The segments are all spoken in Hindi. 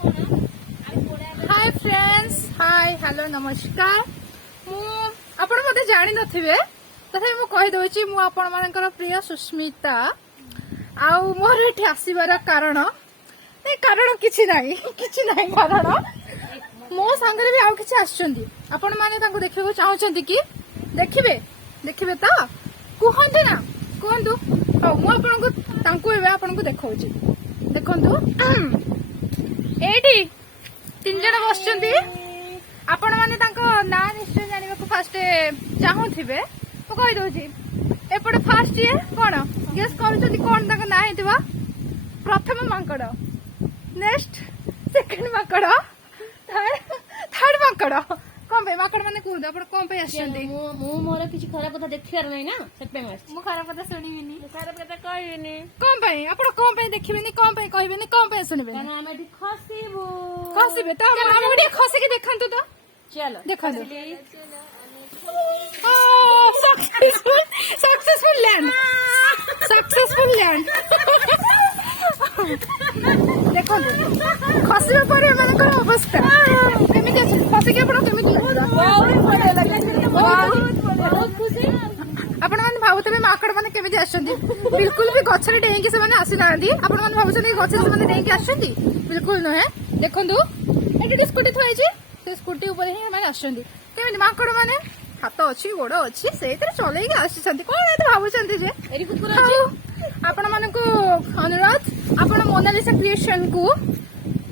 हाय फ्रेंड्स, हाय हेलो नमस्कार। आपण मते जानि नथिबे तथे मु कहि दोछि मु आपण मानकर प्रिय सुस्मिता। आउ मोर एठी आसीबार कारण नै कारण किछि नाही कारण मो संगरे भी आउ किछि आछंती। आपण माने तांको देखिबो चाहउछंती कि देखिबे त कुहंतु ना कुहंतु। आ मु आपनको तांको एबे आपनको देखौछि। देखंतु एठी तीन जन बसचंती। आपण माने तांको ना निश्चय जानिबा को फास्ट चाहउथिबे मु कहि दोछि। एपटे फास्ट ये कोन गेस करछंती कोन तांको ना हेतिबा। प्रथम मांकड़, नेक्स्ट सेकंड मांकड़, थर्ड मांकड़। कोन पे मांकड़ माने कोन आपण कोन पे आछंती। मु मोर किछि खराब कथा देखियार नै ना सेपे मास मु खराब कथा सुनिबिनी, खराब कथा कहबिनी। कोन पे आपण कोन पे देखिबिनी, कोन पे कहबिनी, कोन पे सुनिबिनी। काना हम एठी खसिबो खसिबे त हम ओडी खसे के देखंतु त। चलो देखंतु सक्सेसफुल लैंड देखंतु खसिबे पर एमानकर अवस्था केमिति अछि। खसे के आपण केमिति लागला। बहुत खुशी। आपण माने भाबुतबे माकड़ माने केमिति आछंती। बिल्कुल भी गछरे डेंगी से माने आसी नांदी। आपण माने भाबुछन गछरे से माने डेंगी आछंती, बिल्कुल नहे। देखंतु एटी स्कूटी थोइ छी, से स्कूटी ऊपर ही माने आछंती। केमिति माकड़ माने हाथ अछि गोड़ अछि सेतिर चलै के आछंती। कोन एते भाबुछंती जे एरी कुकुर अछि। आपण मानको अनुरोध, आपण मोनालिसा क्रिएशन को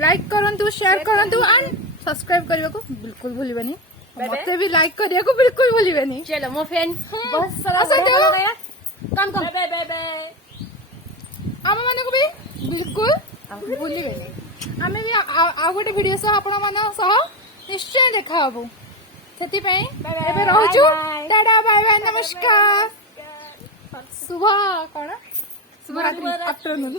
लाइक करंतु, शेयर करंतु एंड सब्सक्राइब करबा को बिल्कुल भूलिबेनी। मते भी लाइक करिया को बिल्कुल भूलिबेनी। चलो मो फैन बहुत सारा हो गया। कम बाय बाय। आम माने को भी बिल्कुल भूलिबेनी। आमे भी आ गोटे वीडियो सह आपण माने सह निश्चय देखा हबो। सेति पई एबे रहउछु। टाटा बाय बाय नमस्कार। शुभ कोन शुभ रात्रि आफ्टरनून।